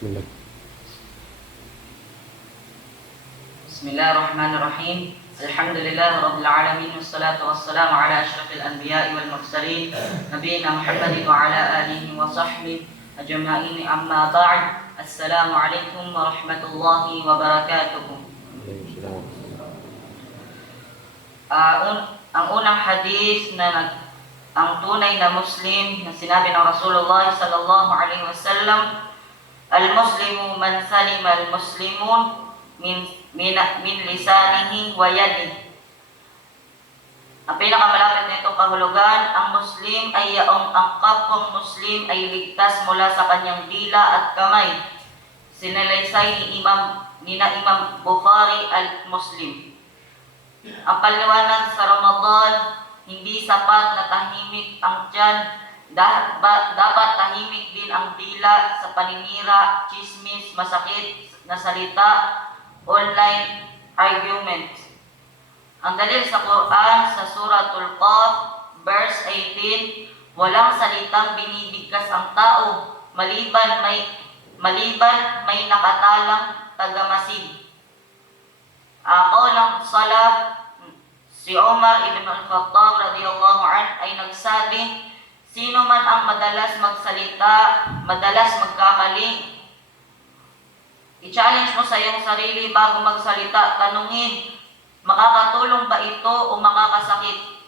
Bismillah. Bismillahirrahmanirrahim. Alhamdulillah rabbil alamin wassalatu wassalamu ala asyrafil anbiya'i wal mursalin nabiyina Muhammadin wa ala alihi wa sahbihi ajma'in, amma ba'd. Assalamu alaikum warahmatullahi wabarakatuh. Ang unang hadis na ang tunay na Muslim na sinabi ng Rasulullah sallallahu alaihi wasallam, al-muslimu man salima al-muslimun min lisanihi wa yadihi. Ang pinakamalapit na itong kahulugan, ang Muslim ay yaong ang kapwang Muslim ay ligtas mula sa kanyang dila at kamay. Sinalaysay ni Imam Bukhari al-Muslim. Ang paliwanag sa Ramadan, hindi sapat na tahimik ang tiyan, dapat tahimik din ang dila sa paninira, chismis, masakit na salita, online argument. Ang dalil sa Quran sa Suratul Qaf, verse 18, walang salitang binibigkas ang tao maliban may nakatalang tagamasid. Kaulang salaf, si Umar ibn al-Khattab radiyallahu anhu ay nagsabi, sino man ang madalas magsalita, madalas magkamali, i-challenge mo sa iyong sarili bago magsalita. Tanungin, makakatulong ba ito o makakasakit?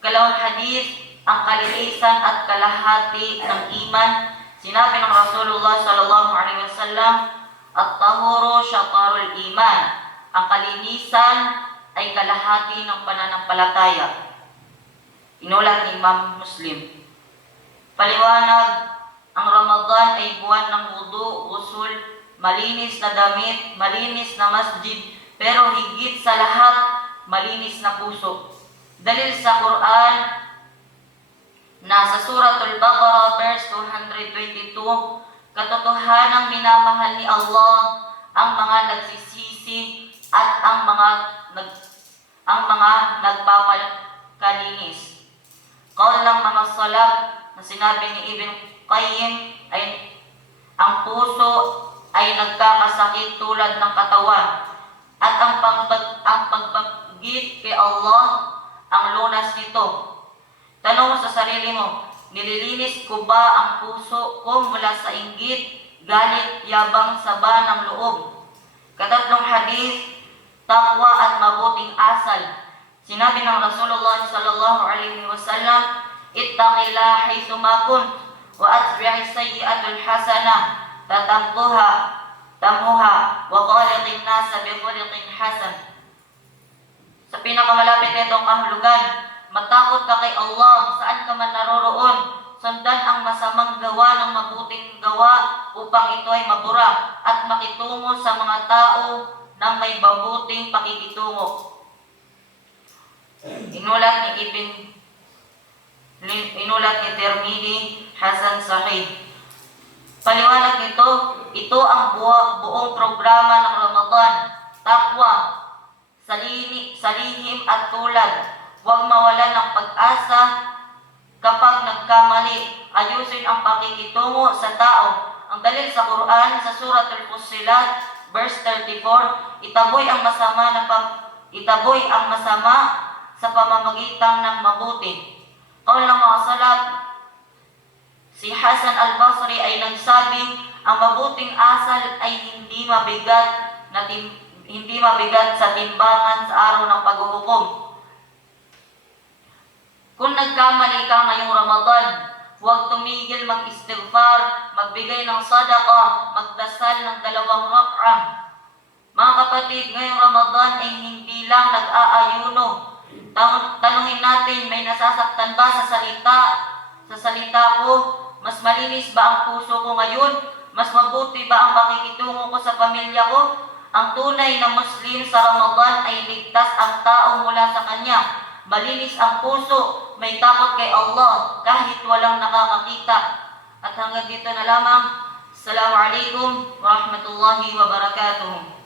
Kalawang hadis, ang kalinisan at kalahati ng iman. Sinabi ng Rasulullah sallallahu alaihi wasallam, at-tahuru syatarul iman. Ang kalinisan ay kalahati ng pananampalataya. Inulat ni Imam Muslim. Paliwanag, ang Ramadan ay buwan ng wudu, usul, malinis na damit, malinis na masjid, pero higit sa lahat, malinis na puso. Dalil sa Quran, nasa Suratul Baqarah, verse 222, katotohanang minamahal ni Allah ang mga nagsisisi at ang mga nagpapakalinis. Kaul ng mga salaf na sinabi ni Ibn Qayyim ay ang puso ay nagkakasakit tulad ng katawan, at ang pagbanggit kay Allah ang lunas nito. Tanong mo sa sarili mo, nililinis ko ba ang puso ko mula sa inggit, galit, yabang, saba ng loob? Katatlong hadis, takwa at mabuting asal. Sinabi ng Rasulullah sallallahu alaihi wasallam, ittaqillah haythu ma kunt wa atbi'is sayyi'atul hasanah tamuha wa khaliqin nasa bi khuluqin hasan. Sa pinakamalapit nitong kahulugan, matakot ka kay Allah saan ka man naroroon. Sundan ang masamang gawa ng mabuting gawa upang ito ay mabura at makitungo sa mga tao ng may mabuting pakikitungo. Inulat ni Tirmidhi, Hasan Sahih. Paliwanag nito, ito ang buong programa ng Ramadan. Takwa, salihim at tulad. Huwag mawalan ng pag-asa kapag nagkamali. Ayusin ang pakikitungo sa tao. Ang dalil sa Quran sa Suratul Fussilat, verse 34, itaboy ang masama sa pamamagitan ng mabuti. Kaul ng mga salaf, si Hasan al-Basri ay nagsabi, ang mabuting asal ay hindi mabigat sa timbangan sa araw ng paghuhukom. Kung nagkamali ka ngayong Ramadan, huwag tumigil mag-istighfar, magbigay ng sadaqah, magdasal ng 2 rak'ah. Mga kapatid, ngayong Ramadan ay hindi lang nag-aayuno. Tanungin natin, may nasasaktan ba sa salita ko? Mas malinis ba ang puso ko ngayon? Mas mabuti ba ang pakikitungo ko sa pamilya ko? Ang tunay na Muslim sa Ramadan ay ligtas ang tao mula sa kanya. Malinis ang puso, may takot kay Allah kahit walang nakakakita. At hanggang dito na lamang. Assalamualaikum warahmatullahi wabarakatuh.